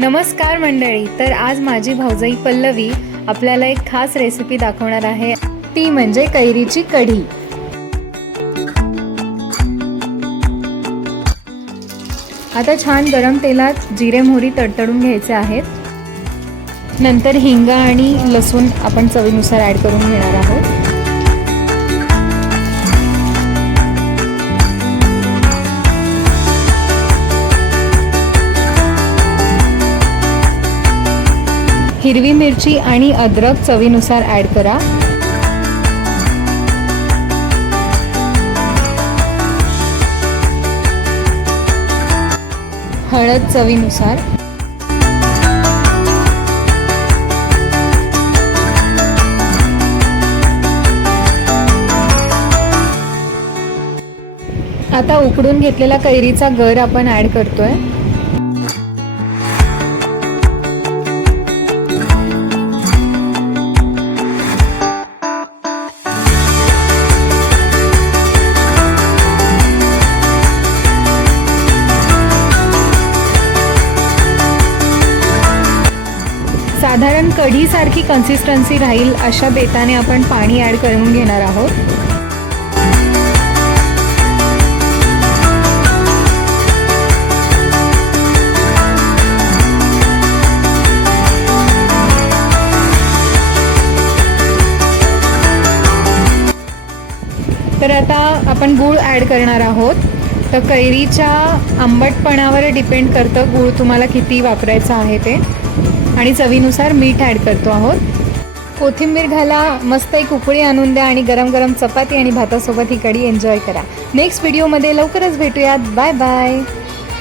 नमस्कार मंडळी तर आज माझी भाऊजाई पल्लवी आपल्याला एक खास रेसिपी दाखवणार आहे. ती म्हणजे कैरीची कढी. आता छान गरम तेलात जिरे मोहरी तडतडून घ्यायचे आहेत. नंतर हिंगा आणि लसूण आपण चवीनुसार ॲड करून घेणार आहोत. हिरवी मिरची आणि अद्रक चवीनुसार ॲड करा. हळद चवीनुसार. आता उकडून घेतलेला कैरीचा गर आपण ॲड करतोय. साधारण कढीसारखी कन्सिस्टन्सी राहील अशा बेताने आपण पाणी ॲड करून घेणार आहोत. तर आता आपण गूळ ॲड करणार आहोत. तर कैरीच्या आंबटपणावर डिपेंड करतं गूळ तुम्हाला किती वापरायचं आहे ते. आणि चवीनुसार मीठ ॲड करतो आहोत. कोथिंबीर घाला मस्त एक उकळी आणून द्या आणि गरम गरम चपाती आणि भातासोबत ही कढी एन्जॉय करा. नेक्स्ट व्हिडिओमध्ये लवकरच भेटूयात. Bye bye